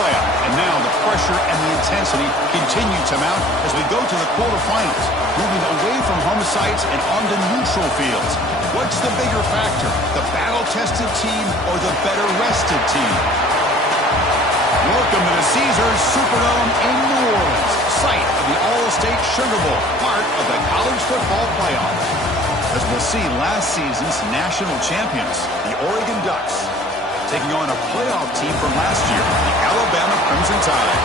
playoff. And now the pressure and the intensity continue to mount as we go to the quarterfinals, moving away from home sites and onto neutral fields. What's the bigger factor, the battle-tested team or the better-rested team? Welcome to the Caesars Superdome in New Orleans, site of the All-State Sugar Bowl, part of the college football playoff. As we'll see, last season's national champions, the Oregon Ducks, taking on a playoff team from last year, the Alabama Crimson Tide.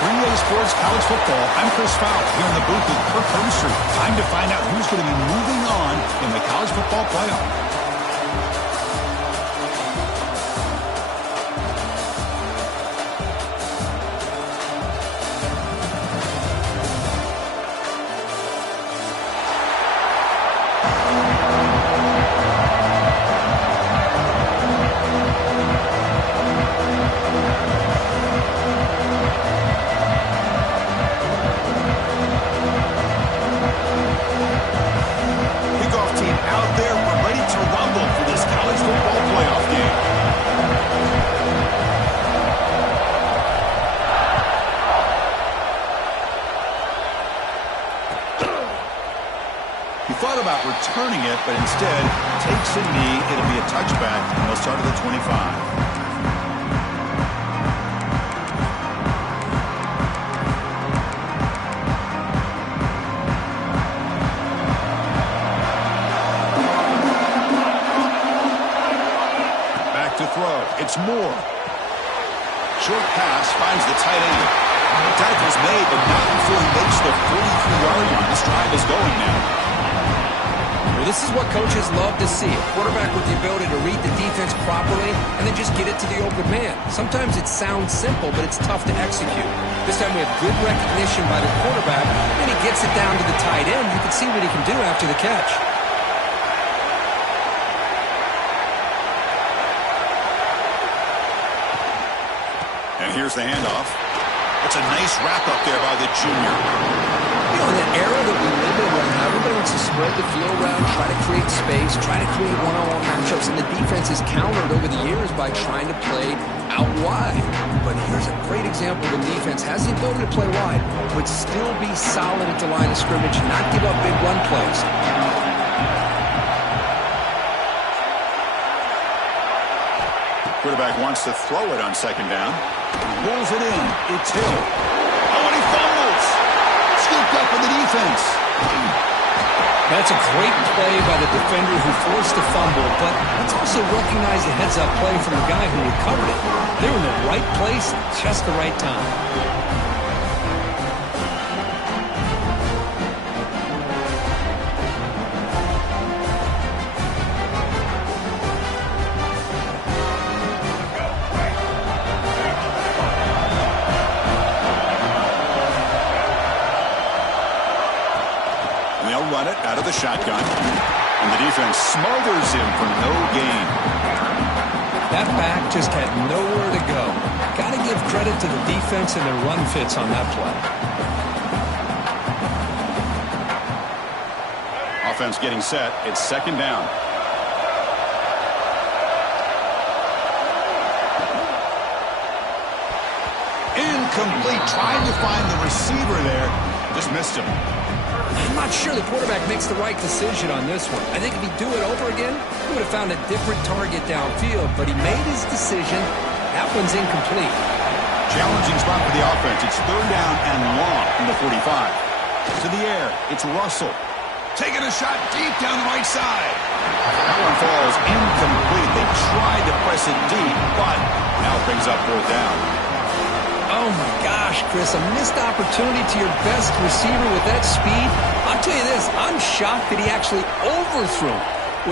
Greenway Sports College Football, I'm Chris Fowler, here in the booth with Kirk Herbstreit. Time to find out who's going to be moving on in the college football playoff. Returning it, but instead takes a knee. It'll be a touchback, and they'll start at the 25. Back to throw. It's Moore. Short pass finds the tight end. The tackle's made, but not before he makes the 43-yard line. This drive is going now. Well, this is what coaches love to see. A quarterback with the ability to read the defense properly and then just get it to the open man. Sometimes it sounds simple, but it's tough to execute. This time we have good recognition by the quarterback, and he gets it down to the tight end. You can see what he can do after the catch. And here's the handoff. It's a nice wrap up there by the junior. You know, in the era that we live in right now, everybody wants to spread the field around, try to create space, try to create one-on-one matchups, and the defense is countered over the years by trying to play out wide. But here's a great example. The defense has the ability to play wide, but still be solid at the line of scrimmage, not give up big run plays. Quarterback wants to throw it on second down. Rolls it in. It's Hill. Oh, and he fumbles. Scooped up in the defense. That's a great play by the defender who forced the fumble, but let's also recognize the heads-up play from the guy who recovered it. They're in the right place, just the right time. Run it out of the shotgun, and the defense smothers him for no gain. That back just had nowhere to go. Got to give credit to the defense and their run fits on that play. Offense getting set. It's second down. Incomplete. Trying to find the receiver there. Just missed him. I'm not sure the quarterback makes the right decision on this one. I think if he'd do it over again, he would have found a different target downfield, but he made his decision. That one's incomplete. Challenging spot for the offense. It's third down and long from the 45. To the air, it's Russell. Taking a shot deep down the right side. That one falls incomplete. They tried to press it deep, but now it brings up fourth down. Oh, my gosh, Chris, a missed opportunity to your best receiver with that speed. I'll tell you this, I'm shocked that he actually overthrew.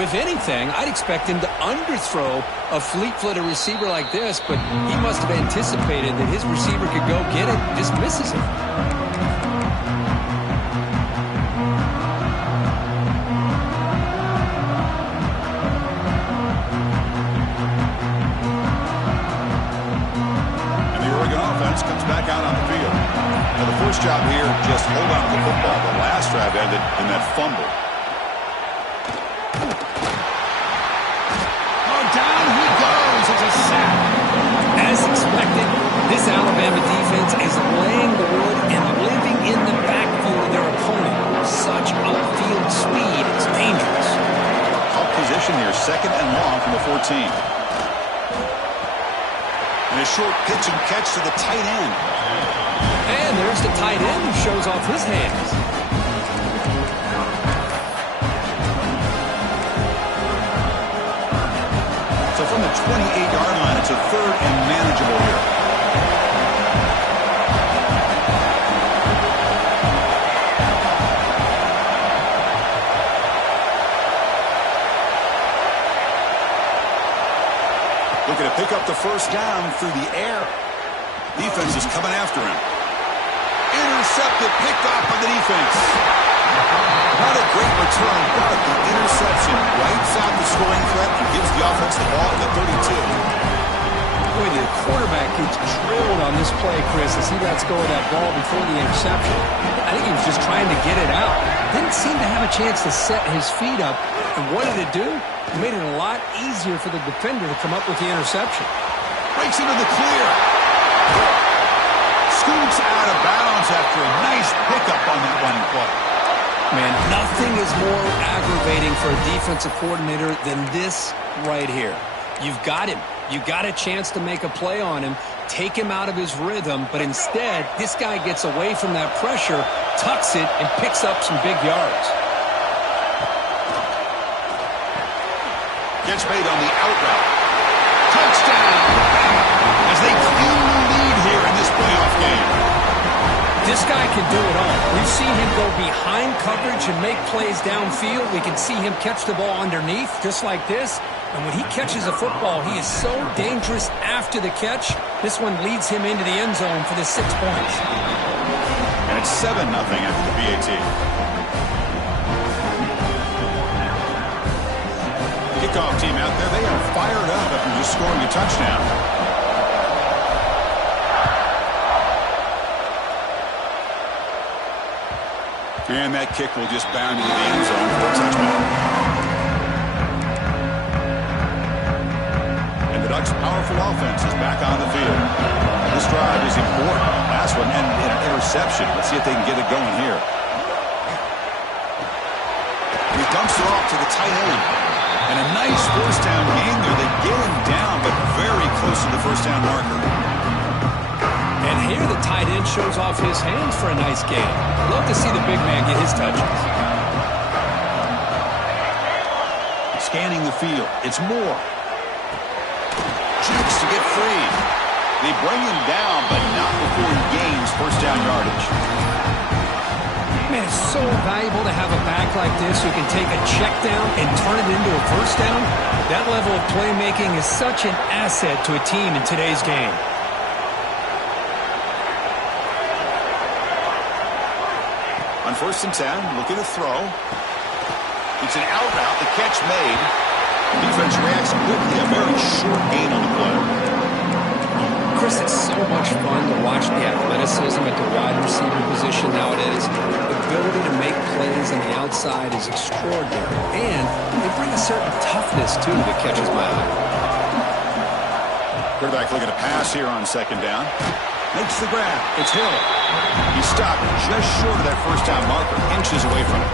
If anything, I'd expect him to underthrow a fleet-footed receiver like this, but he must have anticipated that his receiver could go get it, just misses him. Comes back out on the field. Now the first job here, just hold on to the football. The last drive ended in that fumble. Oh, down he goes. It's a sack. As expected, this And a short pitch and catch to the tight end. And there's the tight end who shows off his hands. So from the 28-yard line, it's a third and manageable here. Looking to pick up the first down through the air. Defense is coming after him. Intercepted, picked off by the defense. Not a great return, but the interception wipes out the scoring threat and gives the offense the ball at the 32. Boy, the quarterback gets drilled on this play, Chris, as he lets go of that ball before the interception. I think he was just trying to get it out. Didn't seem to have a chance to set his feet up. And what did it do? It made it a lot easier for the defender to come up with the interception. Breaks into the clear. Scoots out of bounds after a nice pickup on that running play. Man, nothing is more aggravating for a defensive coordinator than this right here. You've got him. You got a chance to make a play on him, take him out of his rhythm, but instead, this guy gets away from that pressure, tucks it, and picks up some big yards. Gets made on the out route. Touchdown! As they claim the lead here in this playoff game. This guy can do it all. We've seen him go behind coverage and make plays downfield. We can see him catch the ball underneath, just like this. And when he catches a football, he is so dangerous after the catch. This one leads him into the end zone for the 6 points. And it's 7-0 after the PAT. Kickoff team out there, they are fired up after just scoring a touchdown. And that kick will just bound into the end zone for a touchdown. And the Ducks' powerful offense is back on the field. This drive is important. Last one ended in an interception. Let's see if they can get it going here. He dumps it off to the tight end. And a nice first down gain there. They get him down, but very close to the first down marker. And here the tight end shows off his hands for a nice gain. Love to see the big man get his touches. Scanning the field. It's Moore. Jukes to get free. They bring him down, but not before he gains first down yardage. Man, it's so valuable to have a back like this who can take a check down and turn it into a first down. That level of playmaking is such an asset to a team in today's game. On 1st and 10, looking to throw. It's an out route, the catch made. The defense reacts quickly, a very short gain on the play. Chris, it's so much fun to watch the athleticism at the wide receiver position nowadays. The ability to make plays on the outside is extraordinary. And they bring a certain toughness, too, that catches my eye. Quarterback looking to pass here on 2nd down. Makes the grab. It's Hill. He stopped just short of that first down marker, inches away from it.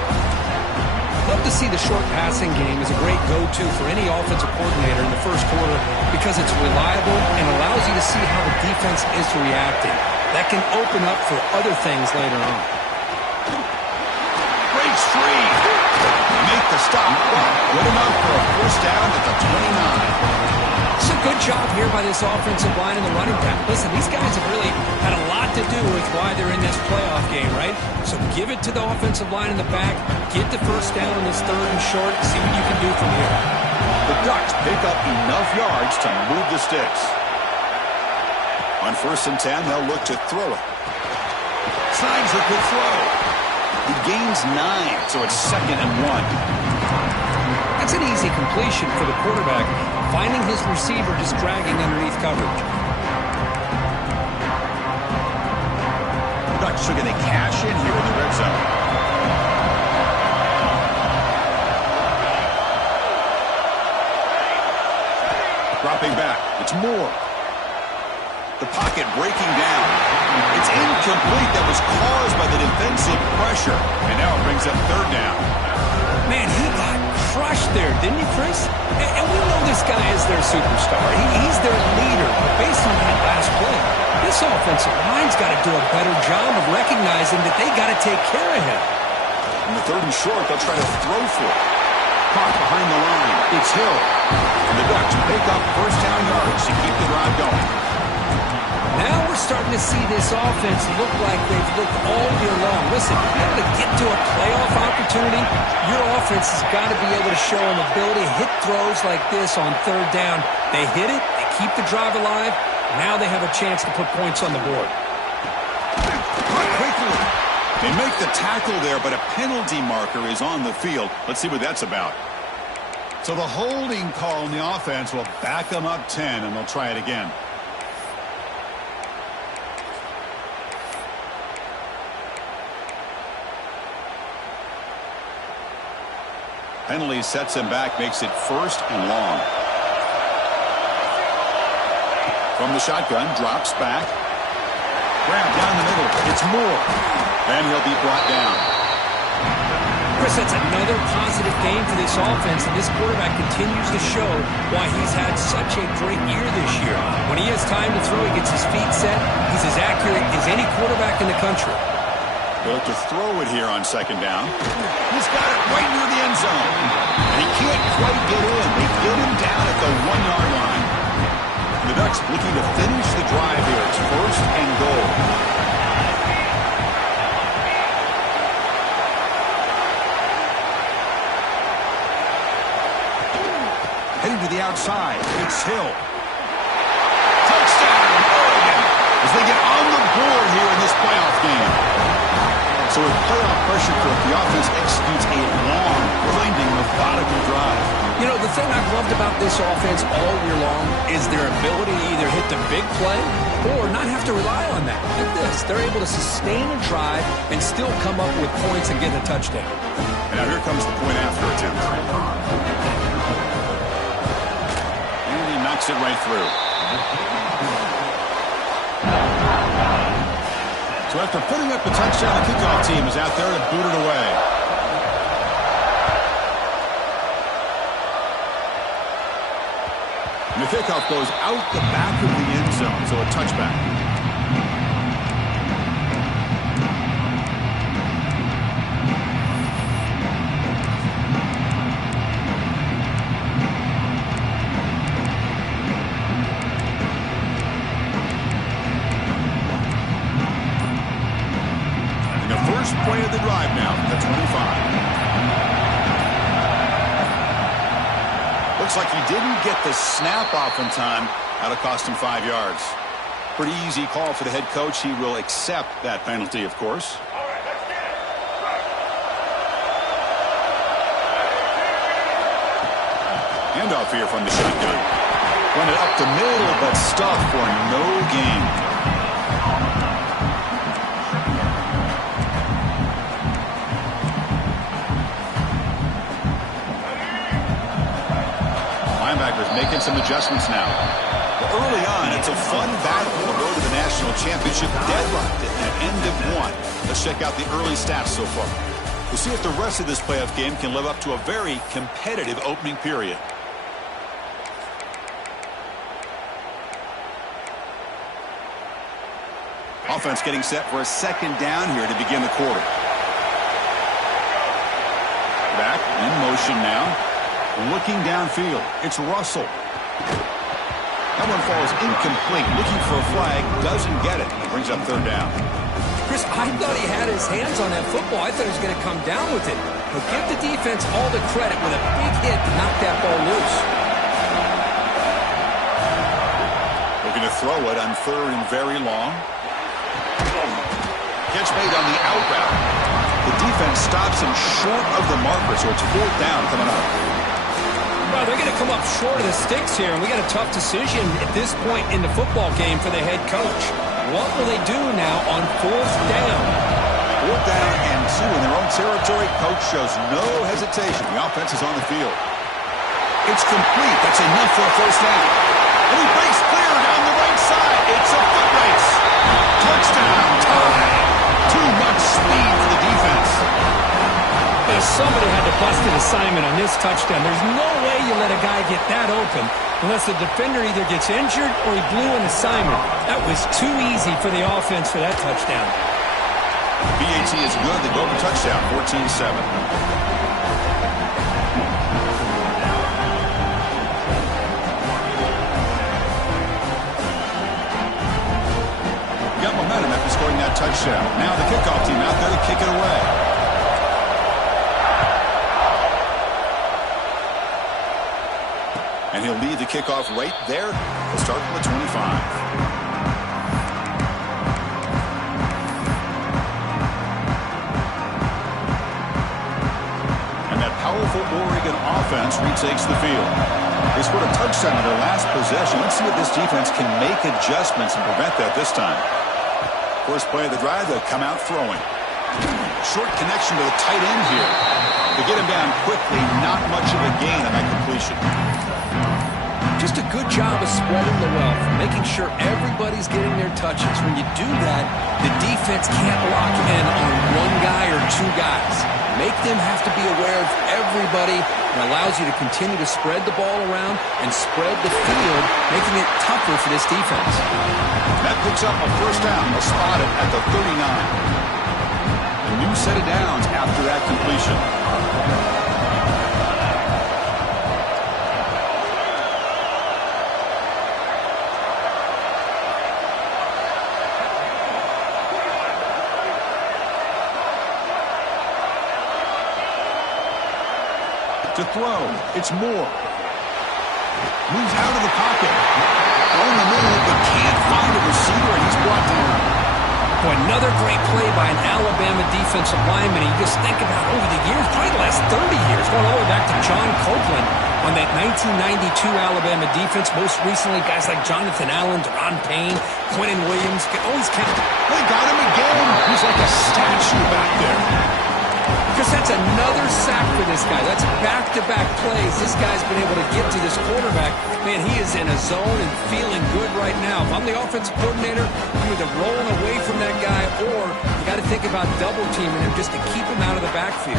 Love to see the short passing game as a great go-to for any offensive coordinator in the first quarter because it's reliable and allows you to see how the defense is reacting. That can open up for other things later on. Breaks free. Make the stop. Good enough for a first down at the 29. It's a good job here by this offensive line and the running back. Listen, these guys have really had a lot to do with why they're in this playoff game, right? So give it to the offensive line in the back, get the first down on this 3rd and short, see what you can do from here. The Ducks pick up enough yards to move the sticks. On 1st and 10, they'll look to throw it. Signs a good throw. He gains 9, so it's 2nd and 1. That's an easy completion for the quarterback, finding his receiver just dragging underneath coverage. The Ducks are going to cash in here in the red zone. Dropping back. It's Moore. The pocket breaking down. It's incomplete. That was caused by the defensive pressure. And now it brings up 3rd down. Man, he got crushed there, didn't he, Chris? And we know this guy is their superstar. He's their leader. But based on how offensive line's got to do a better job of recognizing that they got to take care of him. In the 3rd and short, they'll try to throw for it. Caught behind the line. It's Hill. And the Ducks pick up first down yards to keep the drive going. Now we're starting to see this offense look like they've looked all year long. Listen, in order to get to a playoff opportunity, your offense has got to be able to show an ability to hit throws like this on 3rd down. They hit it, they keep the drive alive. Now they have a chance to put points on the board. Quickly. They make the tackle there, but a penalty marker is on the field. Let's see what that's about. So the holding call on the offense will back them up 10, and they'll try it again. Penalty sets him back, makes it 1st and long. From the shotgun, drops back. Grab down the middle. It's Moore. And he'll be brought down. Chris, that's another positive game for this offense, and this quarterback continues to show why he's had such a great year this year. When he has time to throw, he gets his feet set. He's as accurate as any quarterback in the country. They'll have to throw it here on 2nd down. He's got it right near the end zone. And he can't quite get in. They get him down at the 1-yard line. And the Ducks looking to finish the drive here. It's 1st and goal. Heading to the outside. It's Hill. Touchdown, Oregon, as they get on the board here in this playoff game. So with playoff pressure for the offense executes a long, grinding, methodical drive. You know, the thing I've loved about this offense all year long is their ability to either hit the big play or not have to rely on that. Like this, they're able to sustain a drive and still come up with points and get a touchdown. And now here comes the point after attempt. And he knocks it right through. So after putting up the touchdown, the kickoff team is out there to boot it away. And the kickoff goes out the back of the end zone, so a touchback. Play of the drive now from the 25. Looks like he didn't get the snap off in time. That'll cost him 5 yards. Pretty easy call for the head coach. He will accept that penalty, of course. Handoff here from the shotgun. Run it up the middle, but stuffed for no gain. Making some adjustments now. Well, early on, it's a fun battle to go to the national championship, deadlocked at the end of 1. Let's check out the early stats so far. We'll see if the rest of this playoff game can live up to a very competitive opening period. Offense getting set for a 2nd down here to begin the quarter. Back in motion now. Looking downfield, it's Russell. That one falls incomplete. Looking for a flag, doesn't get it. It brings up 3rd down. Chris, I thought he had his hands on that football. I thought he was going to come down with it. But give the defense all the credit with a big hit to knock that ball loose. Looking to throw it on 3rd and very long. Catch made on the out route. The defense stops him short of the marker, so it's 4th down coming up. Well, they're going to come up short of the sticks here, and we got a tough decision at this point in the football game for the head coach. What will they do now on 4th down? 4th down and 2 in their own territory. Coach shows no hesitation. The offense is on the field. It's complete. That's enough for a 1st down. And he breaks clear down the right side. It's a foot race. Touchdown. Tie. Too much speed for the defense. Somebody had to bust an assignment on this touchdown. There's no way way you let a guy get that open unless the defender either gets injured or he blew an assignment. That was too easy for the offense for that touchdown. BAT is good. They go for touchdown, 14-7. Got momentum after scoring that touchdown. Now the kickoff team out there to kick it away. And he'll lead the kickoff right there. He'll start from the 25. Powerful Oregon offense retakes the field. They scored a touchdown in their last possession. Let's see if this defense can make adjustments and prevent that this time. First play of the drive, they'll come out throwing. Short connection to the tight end here. To get him down quickly, not much of a gain on that completion. Just a good job of spreading the wealth, making sure everybody's getting their touches. When you do that, the defense can't lock in on one guy or two guys. Make them have to be aware of everybody. It allows you to continue to spread the ball around and spread the field, making it tougher for this defense. That picks up a first down. They'll spot it at the 39. A new set of downs after that completion. To throw, it's Moore. Moves out of the pocket. Throw in the middle, but can't find a receiver, and he's brought down. Boy, another great play by an Alabama defensive lineman. You just think about over the years, probably the last 30 years, going all the way back to John Copeland on that 1992 Alabama defense. Most recently, guys like Jonathan Allen, Deron Payne, Quentin Williams, always count. They got him again. He's like a statue back there. Because that's another sack for this guy. That's back-to-back plays. This guy's been able to get to this quarterback. Man, he is in a zone and feeling good right now. If I'm the offensive coordinator, I'm either rolling away from that guy or you got to think about double-teaming him just to keep him out of the backfield.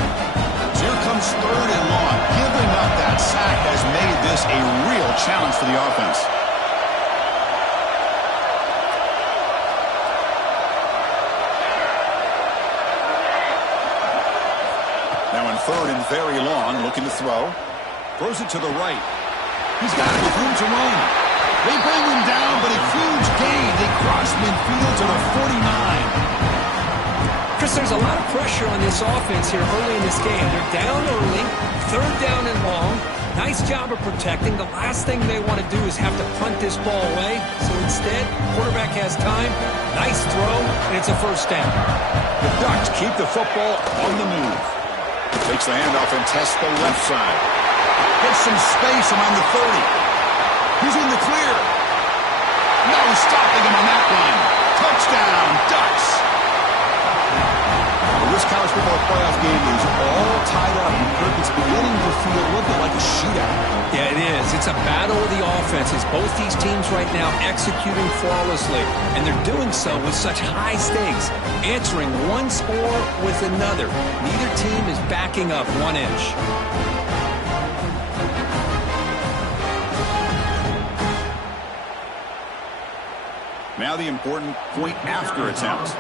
So here comes third and long. Giving up that sack has made this a real challenge for the offense. Now in third and very long, looking to throw. Throws it to the right. He's got it with room to run. They bring him down, but a huge gain. They cross midfield to the 49. Chris, there's a lot of pressure on this offense here early in this game. They're down early, third down and long. Nice job of protecting. The last thing they want to do is have to punt this ball away. So instead, quarterback has time. Nice throw, and it's a first down. The Ducks keep the football on the move. Takes the handoff and tests the left side. Gets some space around the 30. He's in the clear. No stopping him on that one. Touchdown, Ducks. Well, this college football playoff game is all tied up. It's beginning to feel a little bit like a shootout. Yeah, it is. It's a battle of the offenses. Both these teams right now executing flawlessly, and they're doing so with such high stakes, answering one score with another. Neither team is backing up 1 inch. Now the important point after attempt.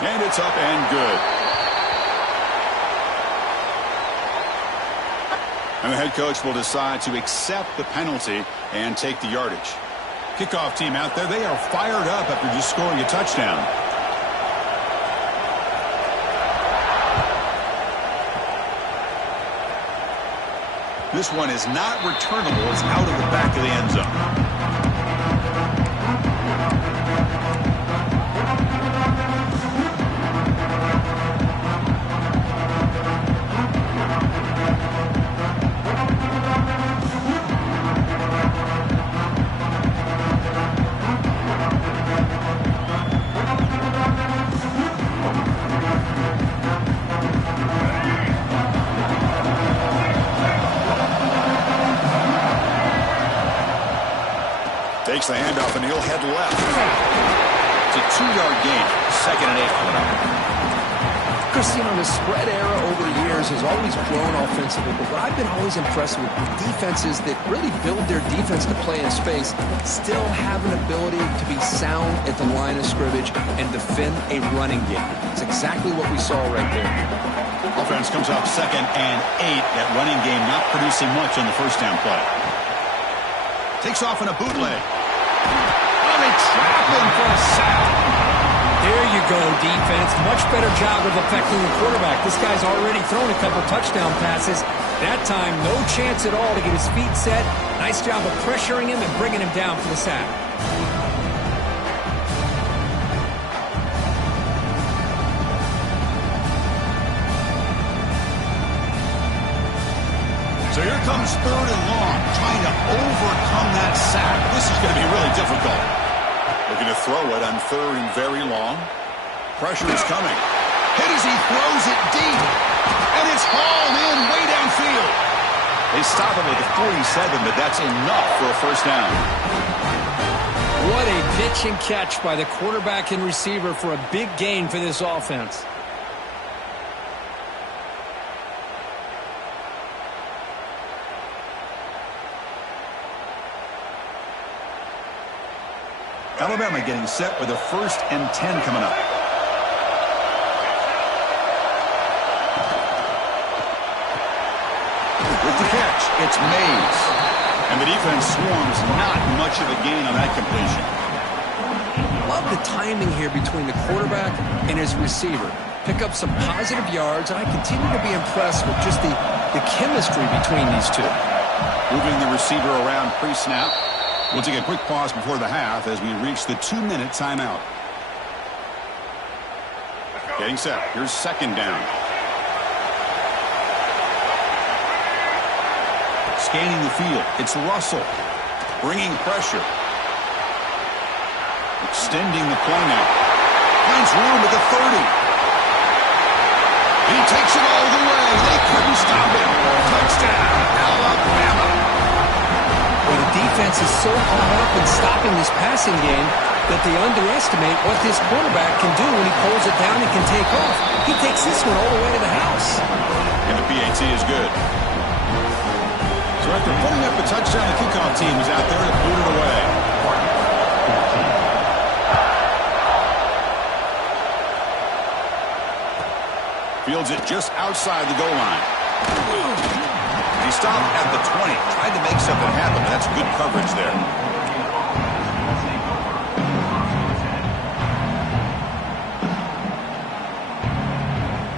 And it's up and good. And the head coach will decide to accept the penalty and take the yardage. Kickoff team out there, they are fired up after just scoring a touchdown. This one is not returnable. It's out of the back of the end zone. the handoff, and he'll head left. It's a 2-yard gain. 2nd and 8 coming up. Chris, you know, the spread era over the years has always grown offensively, but what I've been always impressed with defenses that really build their defense to play in space still have an ability to be sound at the line of scrimmage and defend a running game. It's exactly what we saw right there. Offense comes up 2nd and 8. That running game not producing much on the first down play. Takes off in a bootleg. Oh, they trap him for a sack. There you go, defense. Much better job of affecting the quarterback. This guy's already thrown a couple touchdown passes. That time, no chance at all to get his feet set. Nice job of pressuring him and bringing him down for the sack. So here comes 3rd and long, trying to overcome that sack. This is going to be really difficult. Looking to throw it on 3rd and very long. Pressure is coming. Hit as he throws it deep. And it's hauled in way downfield. They stop him at the 47, but that's enough for a first down. What a pitch and catch by the quarterback and receiver for a big gain for this offense. Alabama getting set with a 1st and 10 coming up. With the catch, it's Mays. And the defense swarms, not much of a gain on that completion. Love the timing here between the quarterback and his receiver. Pick up some positive yards, and I continue to be impressed with just the chemistry between these two. Moving the receiver around pre-snap. We'll take a quick pause before the half as we reach the 2-minute timeout. Getting set. Here's 2nd down. Scanning the field. It's Russell. Bringing pressure. Extending the play now. Finds room at the 30. He takes it all the way. They couldn't stop him. Touchdown, Alabama. Well, the defense is so caught up in stopping this passing game that they underestimate what this quarterback can do when he pulls it down and can take off. He takes this one all the way to the house. And the PAT is good. So after putting up a touchdown, the kickoff team is out there to boot it away. Fields it just outside the goal line. He stopped at the 20, tried to make something happen, but that's good coverage there.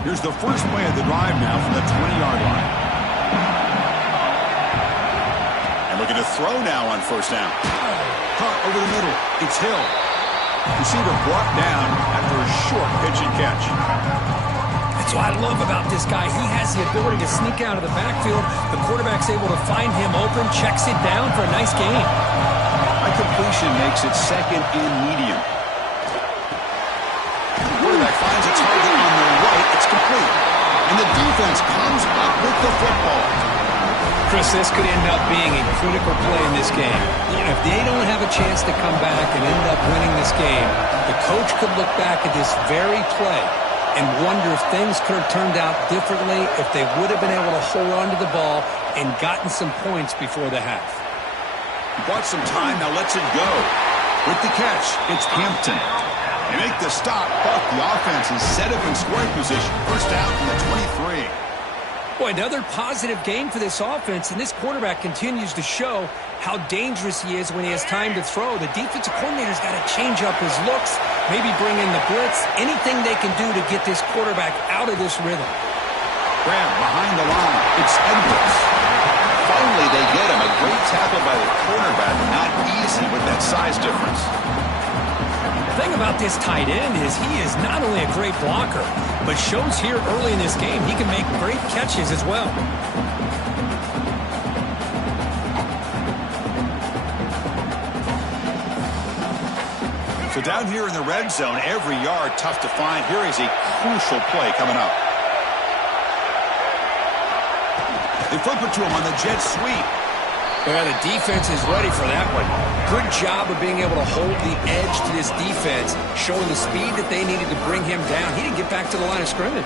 Here's the first play of the drive now from the 20-yard line. And looking to throw now on 1st down. Caught over the middle. It's Hill. Receiver brought down after a short pitch and catch. That's what I love about this guy. He has the ability to sneak out of the backfield. The quarterback's able to find him open, checks it down for a nice gain. High completion makes it 2nd and medium. The quarterback finds a target on the right. It's complete. And the defense comes up with the football. Chris, this could end up being a critical play in this game. If they don't have a chance to come back and end up winning this game, the coach could look back at this very play and wonder if things could have turned out differently if they would have been able to hold on to the ball and gotten some points before the half. He bought some time, now lets it go. With the catch, it's Hampton. They make the stop, but the offense is set up in scoring position. First down from the 23. Boy, another positive game for this offense, and this quarterback continues to show how dangerous he is when he has time to throw. The defensive coordinator's got to change up his looks, maybe bring in the blitz, anything they can do to get this quarterback out of this rhythm. Grab behind the line. It's Edwards. Finally, they get him. A great tackle by the cornerback. Not easy with that size difference. The thing about this tight end is he is not only a great blocker, but shows here early in this game he can make great catches as well. So down here in the red zone, every yard tough to find. Here is a crucial play coming up. They flip it to him on the jet sweep. Yeah, the defense is ready for that one. Good job of being able to hold the edge to this defense, showing the speed that they needed to bring him down. He didn't get back to the line of scrimmage.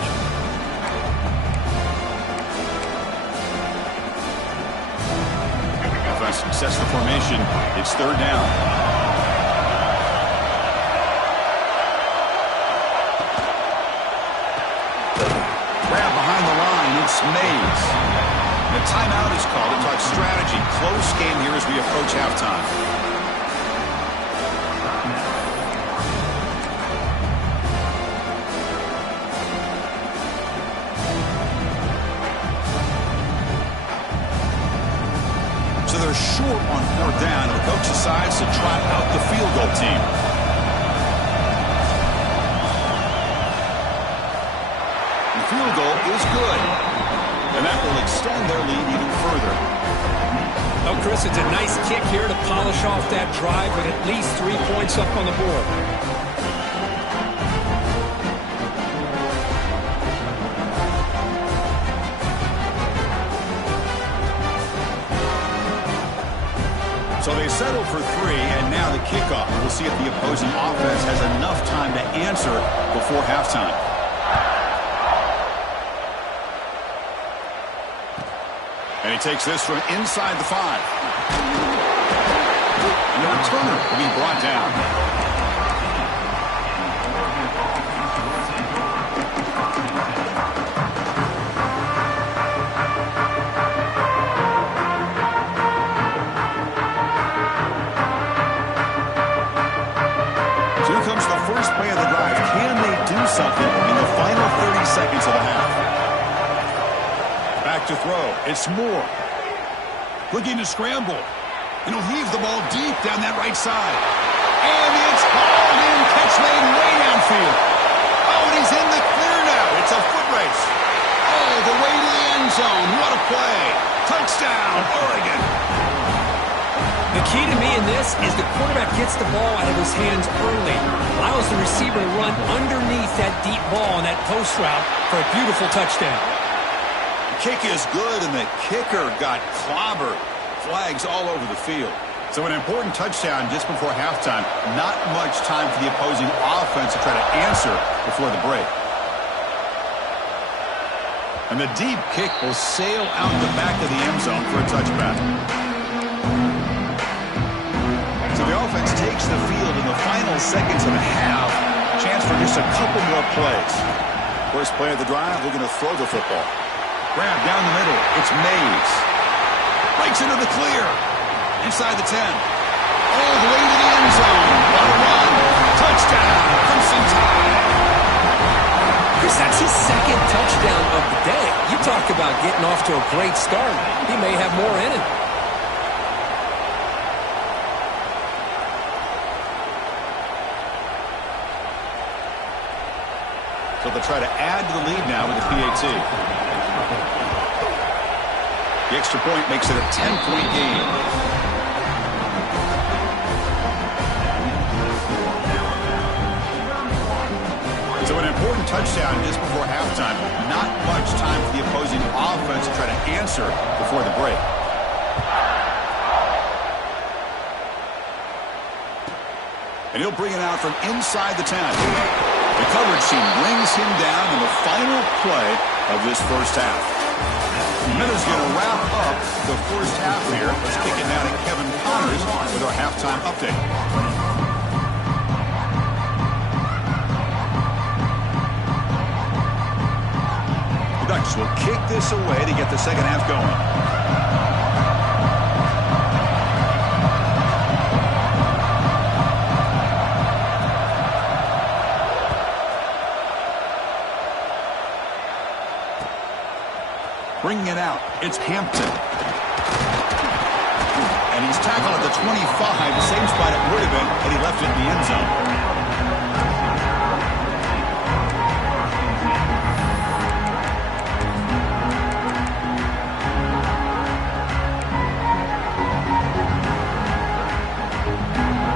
Offense sets the formation. It's third down. Grab behind the line. It's Mays. The timeout is called to talk strategy. Close game here as we approach halftime. So they're short on fourth down, and the coach decides to trot out the field goal team. The field goal is good. And that will extend their lead even further. Oh, Chris, it's a nice kick here to polish off that drive with at least 3 points up on the board. So they settle for 3, and now the kickoff. We'll see if the opposing offense has enough time to answer before halftime. And he takes this from inside the 5. And the returner will be brought down. So here comes the first play of the drive. Can they do something in the final 30 seconds of the half? Back to throw. It's Moore. Looking to scramble. And he'll heave the ball deep down that right side. And it's hauled in. Catch made way downfield. Oh, and he's in the clear now. It's a foot race. All the way to the end zone. What a play. Touchdown, Oregon. The key to me in this is the quarterback gets the ball out of his hands early, allows the receiver to run underneath that deep ball on that post route for a beautiful touchdown. Kick is good, and the kicker got clobbered. Flags all over the field. So an important touchdown just before halftime. Not much time for the opposing offense to try to answer before the break. And the deep kick will sail out the back of the end zone for a touchback. So the offense takes the field in the final seconds of the half. Chance for just a couple more plays. First play of the drive, looking to throw the football. Grab down the middle. It's Mays. Breaks into the clear. Inside the 10. All the way to the end zone. What a run. Touchdown. Crimson Tide. Chris, that's his second touchdown of the day. You talk about getting off to a great start. He may have more in him. So they'll try to add to the lead now with the PAT. The extra point makes it a 10-point game. So an important touchdown just before halftime. Not much time for the opposing offense to try to answer before the break. And he'll bring it out from inside the 10. The coverage team brings him down in the final play of this first half. Miller's going to wrap up the first half here. Let's kick it down to Kevin Connors with our halftime update. The Ducks will kick this away to get the second half going. Bringing it out, it's Hampton. And he's tackled at the 25, the same spot it would have been had he left it in the end zone.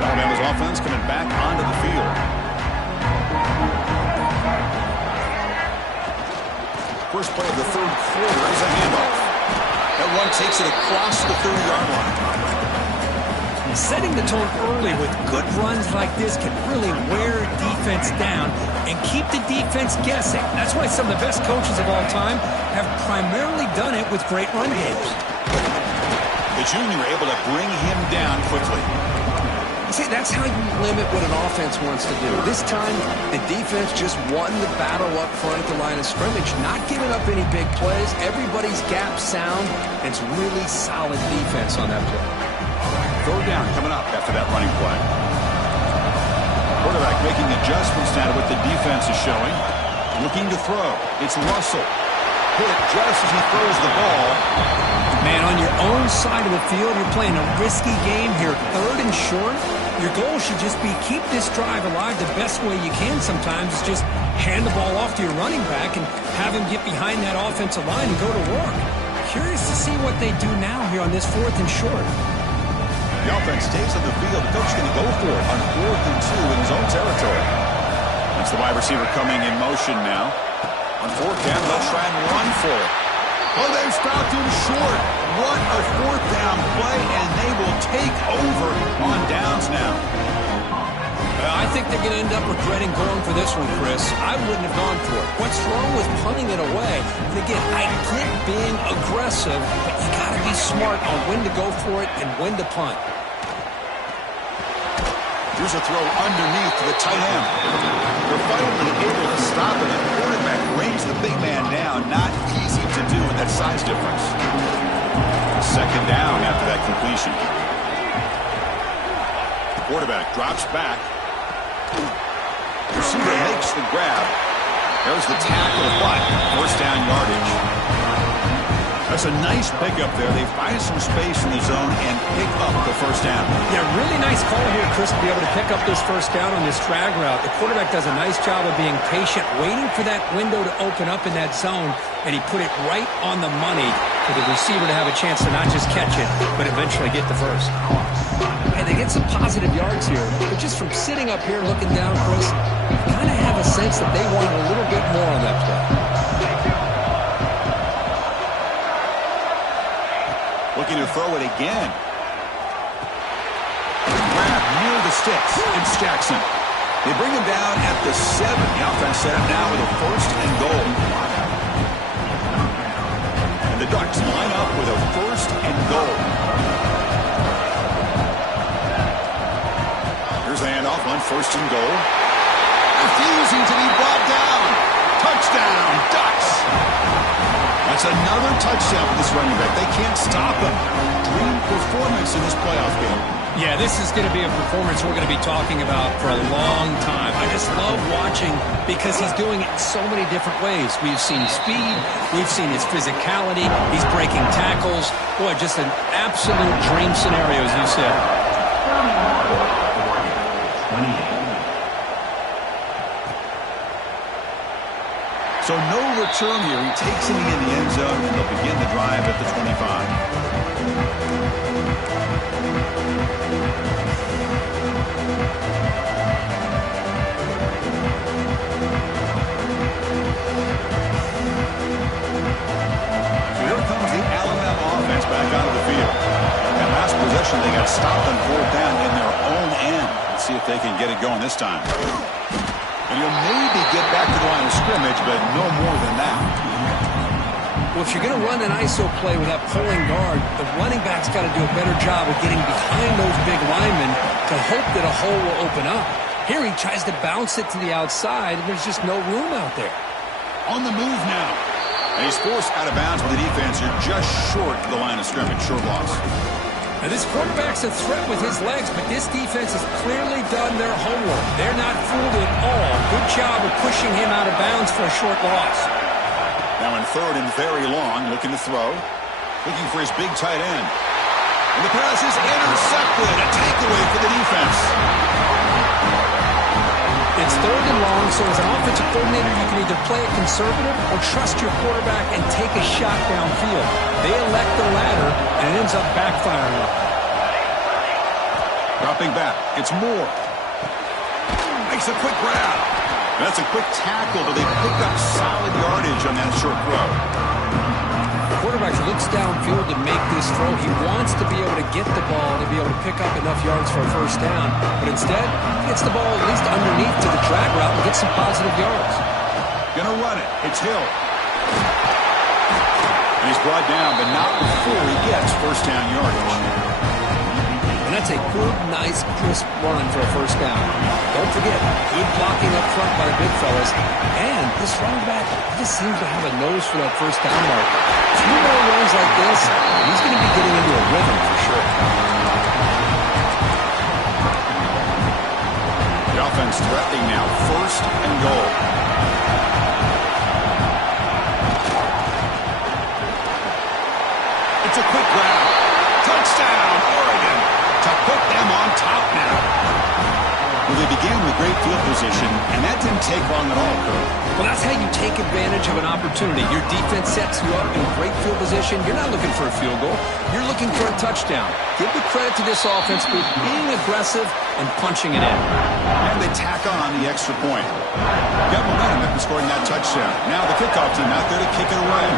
Alabama's offense coming back onto the field. First play of the third quarter is a handoff. That one takes it across the 30-yard line. Setting the tone early with good runs like this can really wear defense down and keep the defense guessing. That's why some of the best coaches of all time have primarily done it with great run games. The junior able to bring him down quickly. See, that's how you limit what an offense wants to do. This time, the defense just won the battle up front at the line of scrimmage, not giving up any big plays. Everybody's gap sound. It's really solid defense on that play. Third down coming up after that running play. Quarterback making adjustments now to what the defense is showing. Looking to throw. It's Russell. Hit just as he throws the ball. Man, on your own side of the field, you're playing a risky game here. Third and short. Your goal should just be keep this drive alive the best way you can sometimes is just hand the ball off to your running back and have him get behind that offensive line and go to work. Curious to see what they do now here on this 4th and short. The offense stays on the field. The coach is going to go for it on 4th and 2 in his own territory. That's the wide receiver coming in motion now. On 4th down, they'll try and run for it. Oh, they've stopped him short. What a 4th down play, and they will take over on downs now. I think they're going to end up regretting going for this one, Chris. I wouldn't have gone for it. What's wrong with punting it away? And again, I get being aggressive, but you got to be smart on when to go for it and when to punt. Here's a throw underneath to the tight end. They're finally able to stop it. The quarterback brings the big man down. Not easy to do with that size difference. Second down after that completion. The quarterback drops back. Receiver makes the grab. There's the tackle, but first down yardage. That's a nice pickup there. They find some space in the zone and pick up the first down. Yeah, really nice call here, Chris, to be able to pick up this first down on this drag route. The quarterback does a nice job of being patient, waiting for that window to open up in that zone, and he put it right on the money for the receiver to have a chance to not just catch it, but eventually get the first. And they get some positive yards here, but just from sitting up here looking down, Chris, you kind of have a sense that they wanted a little bit more on that play. Looking to throw it again. Grab near the sticks. It's Jackson. They bring him down at the 7. The offense set up now with a first and goal. And the Ducks line up with a first and goal. Here's the handoff on first and goal. Refusing to be brought down. Touchdown, Ducks. That's another touchdown for this running back. They can't stop him. Dream performance in this playoff game. Yeah, this is going to be a performance we're going to be talking about for a long time. I just love watching because he's doing it in so many different ways. We've seen speed. We've seen his physicality. He's breaking tackles. Boy, just an absolute dream scenario, as you said. So no return here. He takes it in the end zone, and they'll begin the drive at the 25. So here comes the Alabama offense back out of the field. That last possession, they got stopped on 4th down in their own end. Let's see if they can get it going this time. And you'll maybe get back to the line of scrimmage, but no more than that. Well, if you're going to run an ISO play with that pulling guard, the running back's got to do a better job of getting behind those big linemen to hope that a hole will open up. Here he tries to bounce it to the outside, and there's just no room out there. On the move now. And he's forced out of bounds by the defense. You're just short of the line of scrimmage. Short loss. Now, this quarterback's a threat with his legs, but this defense has clearly done their homework. They're not fooled at all. Good job of pushing him out of bounds for a short loss. Now in 3rd and very long, looking to throw. Looking for his big tight end. And the pass is intercepted. A takeaway for the defense. It's 3rd and long, so as an offensive coordinator, you can either play it conservative or trust your quarterback and take a shot downfield. They elect the latter, and it ends up backfiring. Dropping back. It's Moore. Makes a quick grab. And that's a quick tackle, but they pick up solid yardage on that short throw. The quarterback quarterback looks downfield to make this throw. He wants to be able to get the ball to be able to pick up enough yards for a first down. But instead, he gets the ball at least underneath to the drag route and gets some positive yards. Gonna run it. It's Hill. And he's brought down, but not before he gets first down yardage. And that's a good, nice, crisp run for a first down. Don't forget, good blocking up front by the big fellas. And this running back just seems to have a nose for that first down mark. A few more runs like this, he's going to be getting into a rhythm for sure. The offense threatening now, first and goal. It's a quick grab. Touchdown, Oregon. To put them on top now. Well, they began with great field position, and that didn't take long at all, Kurt. Well, that's how you take advantage of an opportunity. Your defense sets you up in great field position. You're not looking for a field goal. You're looking for a touchdown. Give the credit to this offense for being aggressive and punching it in. And they tack on the extra point. Got momentum after scoring that touchdown. Now the kickoff team out there to kick it away.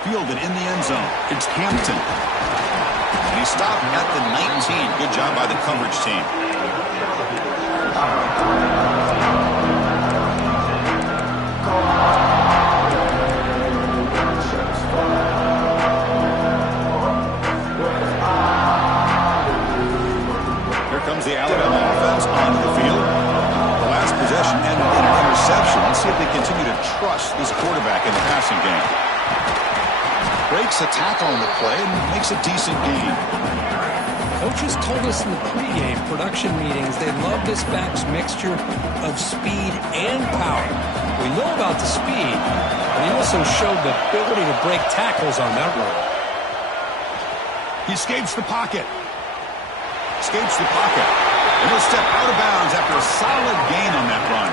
Fielded in the end zone. It's Hampton. And he stopped at the 19. Good job by the coverage team. Here comes the Alabama offense onto the field. The last possession ended in an interception. Let's see if they continue to trust this quarterback in the passing game. Breaks a tackle on the play and makes a decent gain. Coaches told us in the pregame production meetings they love this back's mixture of speed and power. We know about the speed, but he also showed the ability to break tackles on that run. He escapes the pocket. Escapes the pocket. And he'll step out of bounds after a solid gain on that run.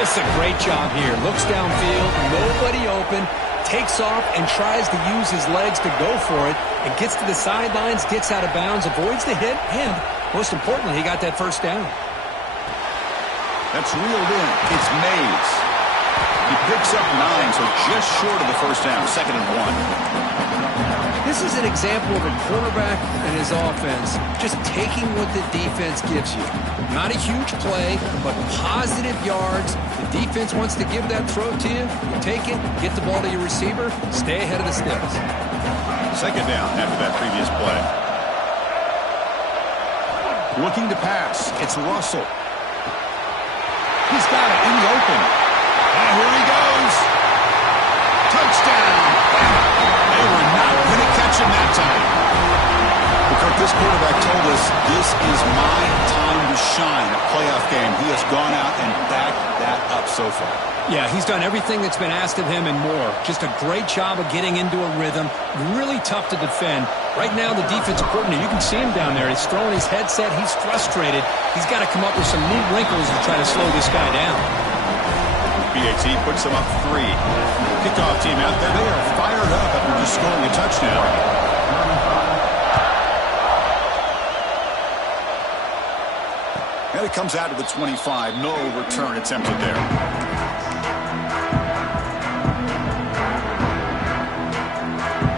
This is a great job here. Looks downfield, nobody open. Takes off and tries to use his legs to go for it and gets to the sidelines, gets out of bounds, avoids the hit, and most importantly, he got that first down. That's reeled in. It's Mays. He picks up 9, so just short of the first down, 2nd and 1. This is an example of a quarterback and his offense just taking what the defense gives you. Not a huge play, but positive yards. The defense wants to give that throw to you. You take it, get the ball to your receiver, stay ahead of the sticks. 2nd down after that previous play. Looking to pass. It's Russell. He's got it in the open. And here he goes. Touchdown. They were not going to catch him that time. Because this quarterback told us this is my time to shine. A playoff game. He has gone out and backed that up so far. Yeah, he's done everything that's been asked of him and more. Just a great job of getting into a rhythm. Really tough to defend. Right now, the defensive coordinator, you can see him down there. He's throwing his headset. He's frustrated. He's got to come up with some new wrinkles to try to slow this guy down. BAT puts them up 3. Kickoff team out there. They are fired up after just scoring a touchdown. And it comes out to the 25. No return attempted there.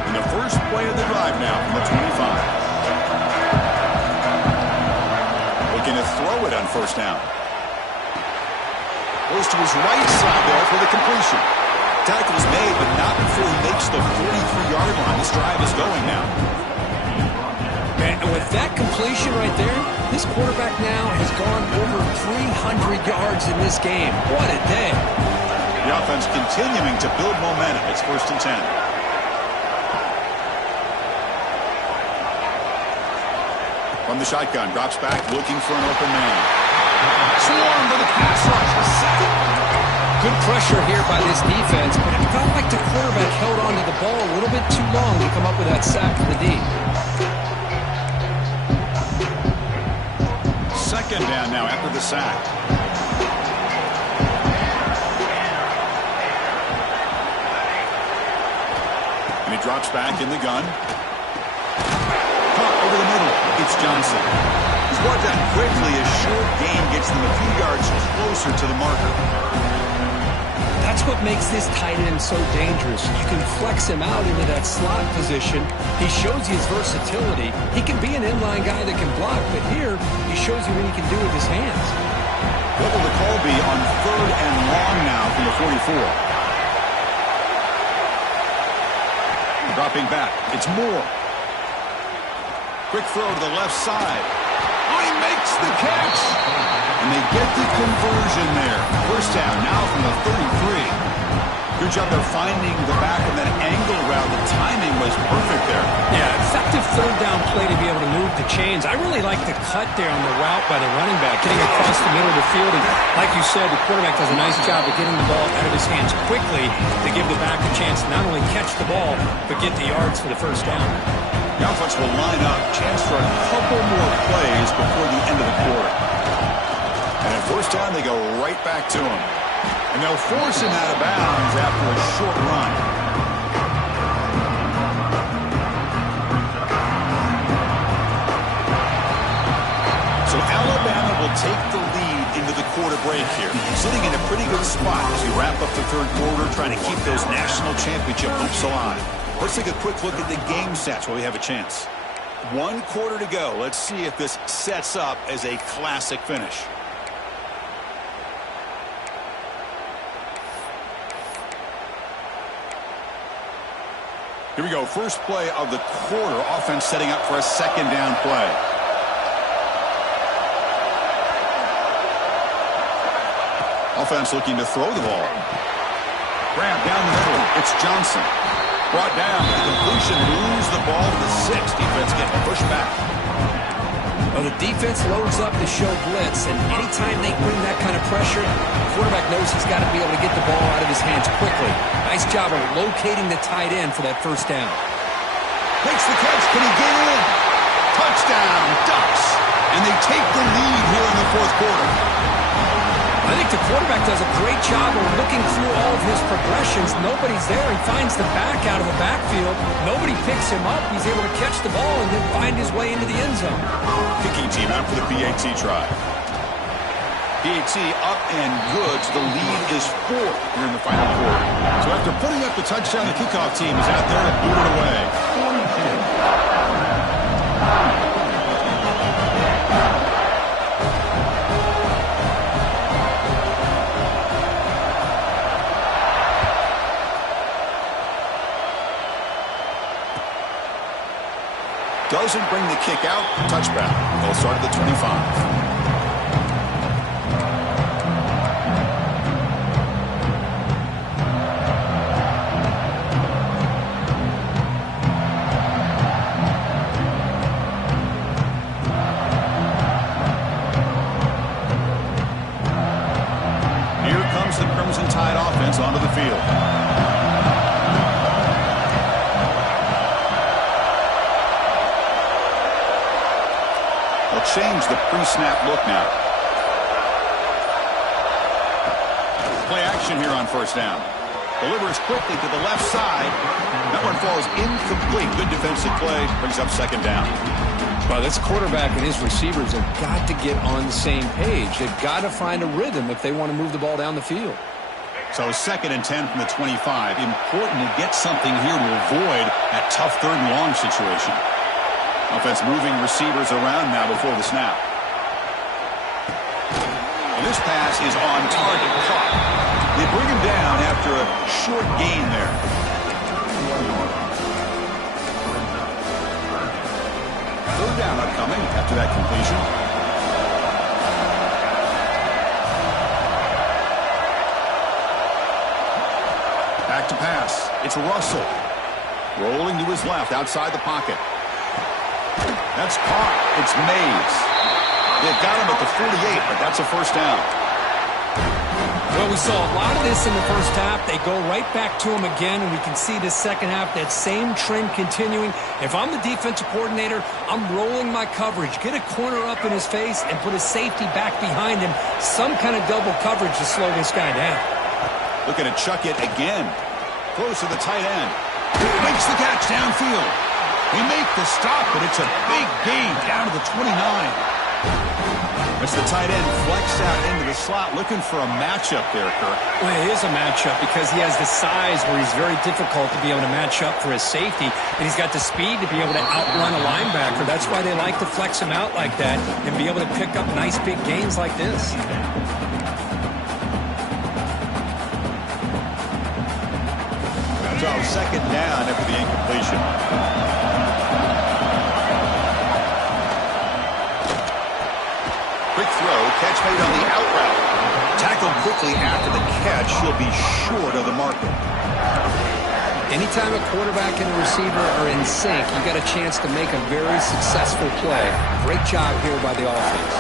And the first play of the drive now from the 25. Looking to throw it on first down. Goes to his right side there for the completion. Tackle is made, but not before he makes the 43-yard line. This drive is going now. And with that completion right there, this quarterback now has gone over 300 yards in this game. What a day. The offense continuing to build momentum. It's 1st and 10. From the shotgun, drops back, looking for an open man. Swarm to the pass rush. Good pressure here by this defense, but it felt like the quarterback held on to the ball a little bit too long to come up with that sack for the D. 2nd down now after the sack. And he drops back in the gun. Caught over the middle. It's Johnson. He's brought down quickly. A short gain gets them a few yards closer to the marker. That's what makes this tight end so dangerous. You can flex him out into that slot position. He shows you his versatility. He can be an inline guy that can block, but here he shows you what he can do with his hands. What will the call be on 3rd and long now from the 44? Dropping back. It's Moore. Quick throw to the left side. Oh, he makes the catch. And they get the conversion there. First down now from the 33. Good job there finding the back of that angle route. The timing was perfect there. Yeah, effective 3rd down play to be able to move the chains. I really like the cut there on the route by the running back, getting across the middle of the field. And like you said, the quarterback does a nice job of getting the ball out of his hands quickly to give the back a chance to not only catch the ball, but get the yards for the first down. The offense will line up, chance for a couple more plays before the end of the quarter. And at first down, they go right back to him. And they'll force him out of bounds after a short run. So Alabama will take the lead into the quarter break here. Sitting in a pretty good spot as we wrap up the 3rd quarter, trying to keep those national championship hopes alive. Let's take a quick look at the game stats while we have a chance. 1 quarter to go. Let's see if this sets up as a classic finish. Here we go. First play of the quarter. Offense setting up for a 2nd down play. Offense looking to throw the ball. Grab down the middle. It's Johnson. Brought down. The completion moves the ball to the 6. Defense getting pushed back. Well, the defense loads up to show blitz, and anytime they bring that kind of pressure, the quarterback knows he's got to be able to get the ball out of his hands quickly. Nice job of locating the tight end for that first down. Makes the catch. Can he get in? Touchdown, Ducks. And they take the lead here in the 4th quarter. I think the quarterback does a great job of looking through all of his progressions. Nobody's there. He finds the back out of the backfield. Nobody picks him up. He's able to catch the ball and then find his way into the end zone. Kicking team out for the PAT try. PAT up and good. So the lead is 4 here in the final quarter. So after putting up the touchdown, the kickoff team is out there to boot it away. Doesn't bring the kick out. Touchback. They'll start at the 25. Here comes the Crimson Tide offense onto the field. Change the pre-snap look now. Play action here on first down. Delivers quickly to the left side. That one falls incomplete. Good defensive play. Brings up 2nd down. Well, this quarterback and his receivers have got to get on the same page. They've got to find a rhythm if they want to move the ball down the field. So 2nd and 10 from the 25. Important to get something here to avoid that tough 3rd and long situation. Offense moving receivers around now before the snap. And this pass is on target. Caught. They bring him down after a short gain there. Third down upcoming after that completion. Back to pass. It's Russell. Rolling to his left outside the pocket. That's caught. It's Mays. They've got him at the 48, but that's a first down. Well, we saw a lot of this in the first half. They go right back to him again, and we can see the second half, that same trend continuing. If I'm the defensive coordinator, I'm rolling my coverage. Get a corner up in his face and put a safety back behind him. Some kind of double coverage to slow this guy down. Looking to chuck it again. Close to the tight end. Makes the catch downfield. They make the stop, but it's a big gain down to the 29. As the tight end flex out into the slot. slot looking for a matchup there, Kirk. Well, it is a matchup because he has the size where he's very difficult to be able to match up for his safety, and he's got the speed to be able to outrun a linebacker. That's why they like to flex him out like that and be able to pick up nice big gains like this. So second down after the incompletion. Quick throw, catch made on the out route. Tackled quickly after the catch. He'll be short of the marker. Anytime a quarterback and a receiver are in sync, you got a chance to make a very successful play. Great job here by the offense.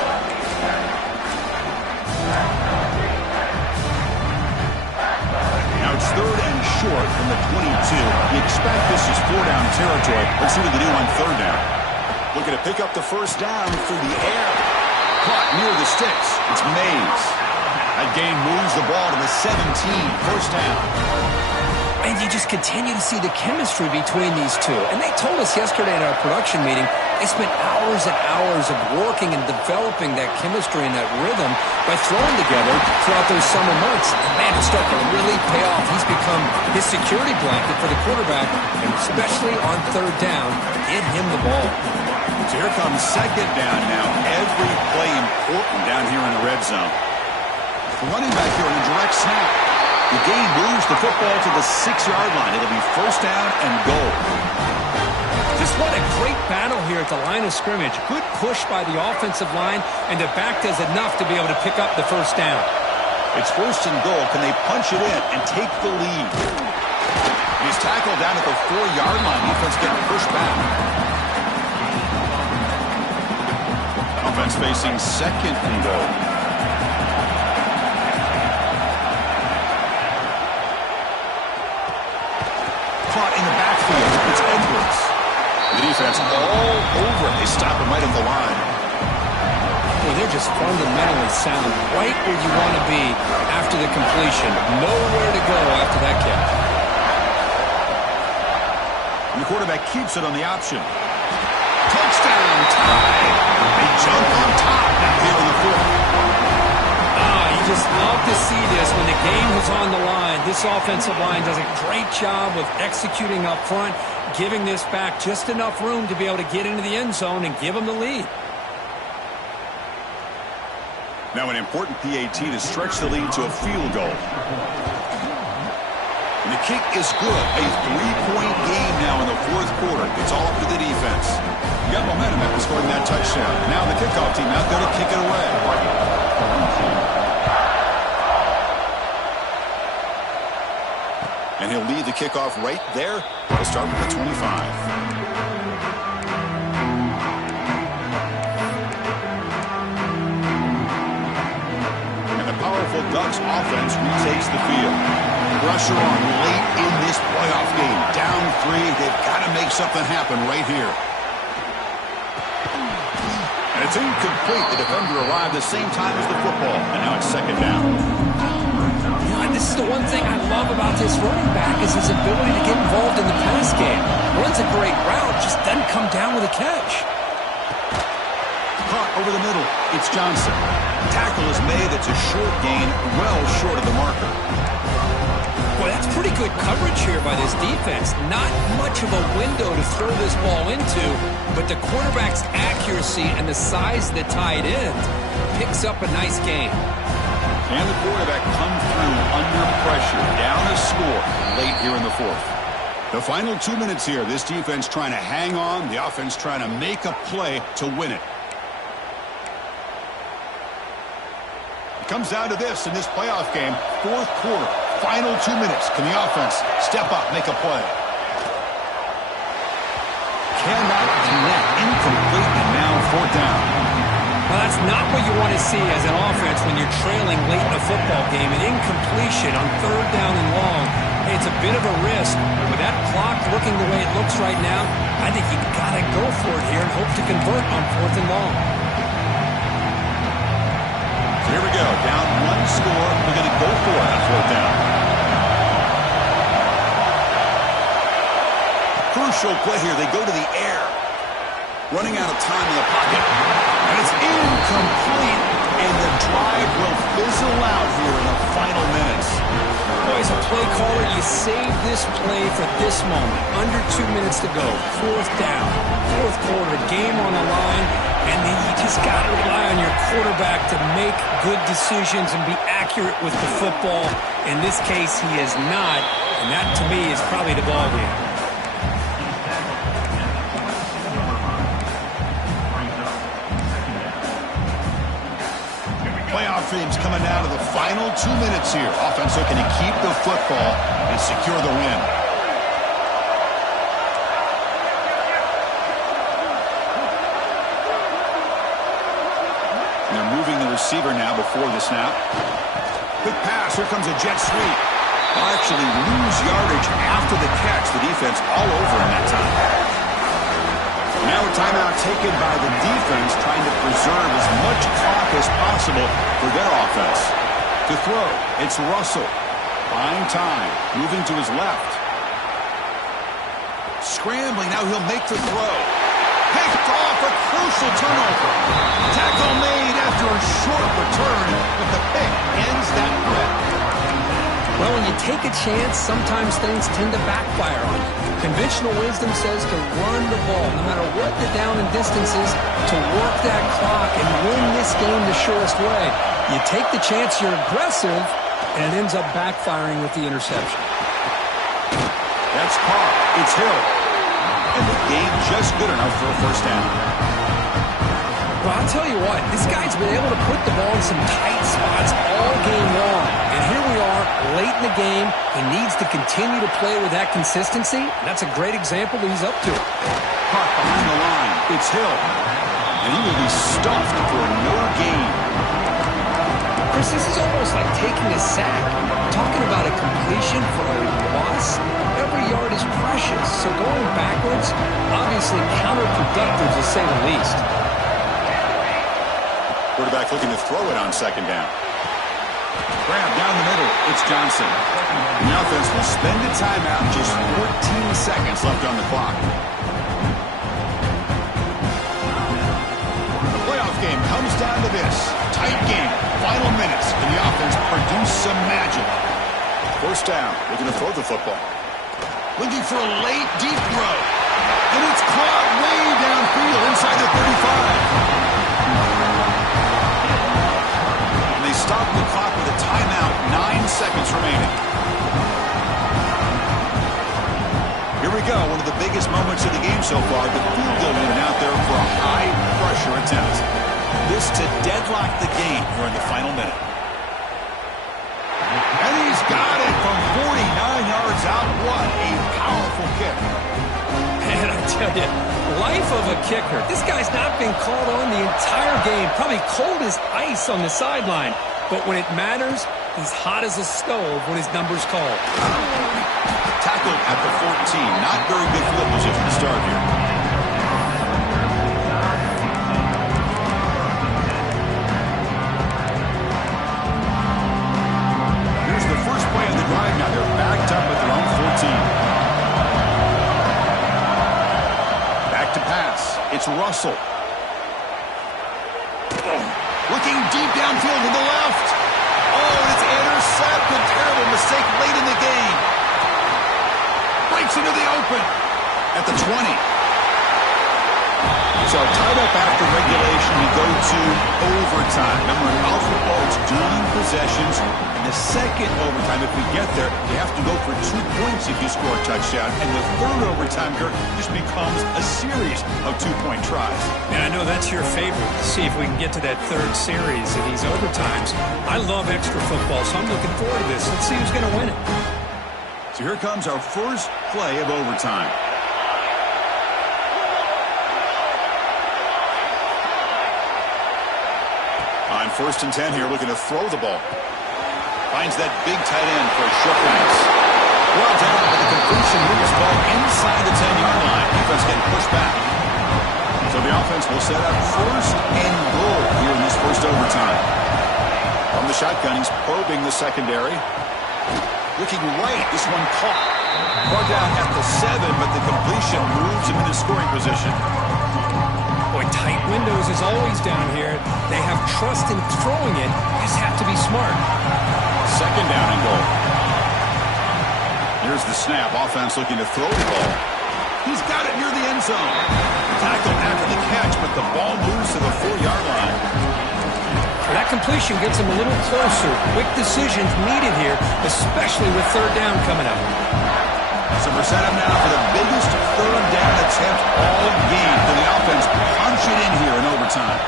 Now it's third and short from the 22. You expect this is four-down territory. Let's see what they do on third down. Looking to pick up the first down through the air. Caught near the sticks. It's Mays. That gain moves the ball to the 17. First down. And you just continue to see the chemistry between these two. And they told us yesterday at our production meeting, they spent hours and hours of working and developing that chemistry and that rhythm by throwing together throughout those summer months. And man, it's starting to really pay off. He's become his security blanket for the quarterback, and especially on third down, get him the ball. So here comes second down now. Every play important down here in the red zone. The running back here on a direct snap. The gain moves the football to the 6-yard line. It'll be first down and goal. Just what a great battle here at the line of scrimmage. Good push by the offensive line, and the back does enough to be able to pick up the first down. It's first and goal. Can they punch it in and take the lead? He's tackled down at the 4-yard line. Defense getting pushed back. Offense facing second and goal. Caught in the backfield. It's Edwards. The defense all over. They stop him right at the line. Well, they're just fundamentally sound, right where you want to be after the completion. Nowhere to go after that catch. And the quarterback keeps it on the option. Touchdown, tie. They jump on top now here in the fourth. You just love to see this when the game is on the line. This offensive line does a great job of executing up front, giving this back just enough room to be able to get into the end zone and give them the lead. Now an important PAT to stretch the lead to a field goal. And the kick is good. A 3-point game now in the fourth quarter. It's all up to the defense. You got momentum after scoring that touchdown. Now the kickoff team out there to kick it away. And he'll lead the kickoff right there. He'll start with the 25. And the powerful Ducks offense retakes the field. Pressure on late in this playoff game. Down 3. They've got to make something happen right here. And it's incomplete. The defender arrived the same time as the football. And now it's second down. This is the one thing I love about this running back is his ability to get involved in the pass game. Runs a great route, just doesn't come down with a catch. Caught over the middle. It's Johnson. Tackle is made. It's a short gain, well short of the marker. Boy, that's pretty good coverage here by this defense. Not much of a window to throw this ball into, but the quarterback's accuracy and the size of the tight end picks up a nice gain. And the quarterback comes through under pressure, down a score late here in the fourth. The final 2 minutes here, this defense trying to hang on, the offense trying to make a play to win it. It comes down to this in this playoff game, fourth quarter, final 2 minutes. Can the offense step up, make a play? Cannot connect, incomplete, and now fourth down. Well, that's not what you want to see as an offense when you're trailing late in a football game. An incompletion on third down and long. Hey, it's a bit of a risk. With that clock looking the way it looks right now, I think you've got to go for it here and hope to convert on fourth and long. So here we go. Down one score. They're going to go for it on fourth down. Crucial play here. They go to the air. Running out of time in the pocket. And it's incomplete. And the drive will fizzle saved this play for this moment. Under 2 minutes to go. Fourth down. Fourth quarter. Game on the line. And then you just got to rely on your quarterback to make good decisions and be accurate with the football. In this case, he is not. And that, to me, is probably the ball game. Playoff dreams coming down to the final 2 minutes here. Offense looking to keep the football and secure the win. And they're moving the receiver now before the snap. Quick pass. Here comes a jet sweep. They'll actually lose yardage after the catch. The defense all over in that time. Now a timeout taken by the defense, trying to preserve as much clock as possible for their offense. To throw, it's Russell. Buying time, moving to his left. Scrambling, now he'll make the throw. Picked off, a crucial turnover. Tackle made after a short return, but the pick ends that threat. Well, when you take a chance, sometimes things tend to backfire on you. Conventional wisdom says to run the ball, no matter what the down and distance is, to work that clock and win this game the shortest way. You take the chance, you're aggressive, and it ends up backfiring with the interception. That's Carr. It's Hill. And the game just good enough for a first down. Well, I'll tell you what, this guy's been able to put the ball in some tight spots all game long. And here we are, late in the game. He needs to continue to play with that consistency. That's a great example that he's up to it. Caught behind the line. It's Hill. And he will be stuffed for no gain. Chris, this is almost like taking a sack. Talking about a completion for a loss, every yard is precious. So going backwards, obviously counterproductive to say the least. Quarterback looking to throw it on second down. Grab down the middle. It's Johnson. And the offense will spend a timeout. Just 14 seconds left on the clock. The playoff game comes down to this. Tight game. Final minutes. And the offense produce some magic. First down. Looking to throw the football. Looking for a late deep throw. And it's caught way downfield inside the 35. Stop the clock with a timeout, 9 seconds remaining. Here we go, one of the biggest moments of the game so far. The field goal unit out there for a high-pressure attempt. This to deadlock the game here in the final minute. And he's got it from 49 yards out. What a powerful kick. And I tell you, life of a kicker. This guy's not been called on the entire game. Probably cold as ice on the sideline. But when it matters, he's hot as a stove when his number's called. Tackled at the 14. Not very good field position to start here. Here's the first play of the drive. Now they're backed up at their own 14. Back to pass. It's Russell. Looking deep downfield to the left. Oh, and it's intercepted. Terrible mistake late in the game. Breaks into the open at the 20. So tied up after regulation, we go to overtime. Remember, in college football, it's dueling possessions. In the second overtime, if we get there, you have to go for 2 points if you score a touchdown. And the third overtime here just becomes a series of 2-point tries. And I know that's your favorite. See if we can get to that third series in these overtimes. I love extra football, so I'm looking forward to this. Let's see who's going to win it. So here comes our first play of overtime. On 1st and 10 here, looking to throw the ball. Finds that big tight end for a short pass. Well done, but the completion moves ball inside the 10-yard line. Defense getting pushed back. So the offense will set up 1st and goal here in this first overtime. From the shotgun, he's probing the secondary. Looking right, this one caught. Brought down at the 7, but the completion moves him into scoring position. Boy, tight windows is always down here. They have trust in throwing it. You just have to be smart. Second down and goal. Here's the snap. Offense looking to throw the ball. He's got it near the end zone. Tackled after the catch, but the ball moves to the 4-yard line. That completion gets him a little closer. Quick decisions needed here, especially with third down coming up. So we're set up now for the biggest third down attempt all game. Can the offense punch it in here in overtime?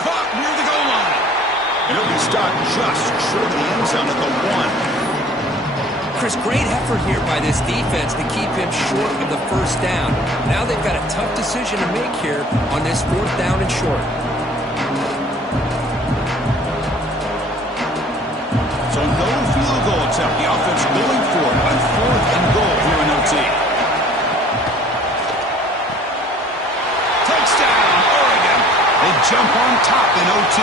Caught near the goal line. And it'll be stopped just short of the end zone at the 1. Chris, great effort here by this defense to keep him short of the first down. Now they've got a tough decision to make here on this 4th down and short. So no field goal attempt. The offense going for it on 4th and goal here in OT. Touchdown, Oregon. They jump on top in OT.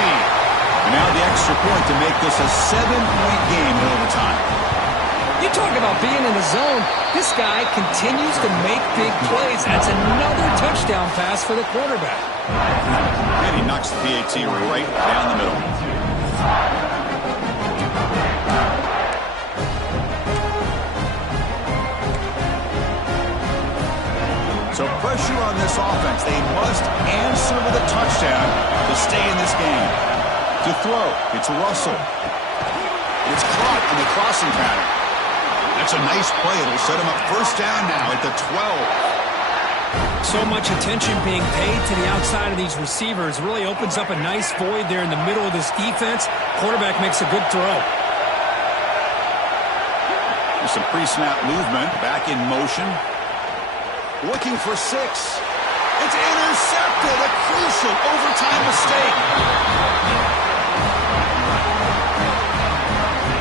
And now the extra point to make this a 7-point game in overtime. You talk about being in the zone. This guy continues to make big plays. That's another touchdown pass for the quarterback. And he knocks the PAT right down the middle. So pressure on this offense. They must answer with a touchdown to stay in this game. To throw, it's Russell. It's caught in the crossing pattern. That's a nice play. It'll set him up first down now at the 12. So much attention being paid to the outside of these receivers. Really opens up a nice void there in the middle of this defense. Quarterback makes a good throw. There's some pre-snap movement. Back in motion. Looking for 6. It's intercepted. A crucial overtime mistake.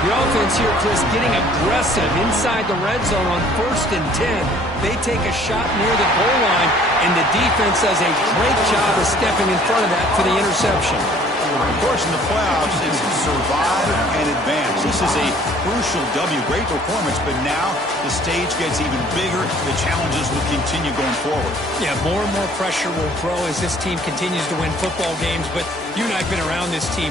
The offense here, Chris, getting aggressive inside the red zone on 1st and 10. They take a shot near the goal line, and the defense does a great job of stepping in front of that for the interception. Of course, in the playoffs, it's survive and advance. This is a crucial W. Great performance, but now the stage gets even bigger. The challenges will continue going forward. Yeah, more and more pressure will grow as this team continues to win football games, but you and I have been around this team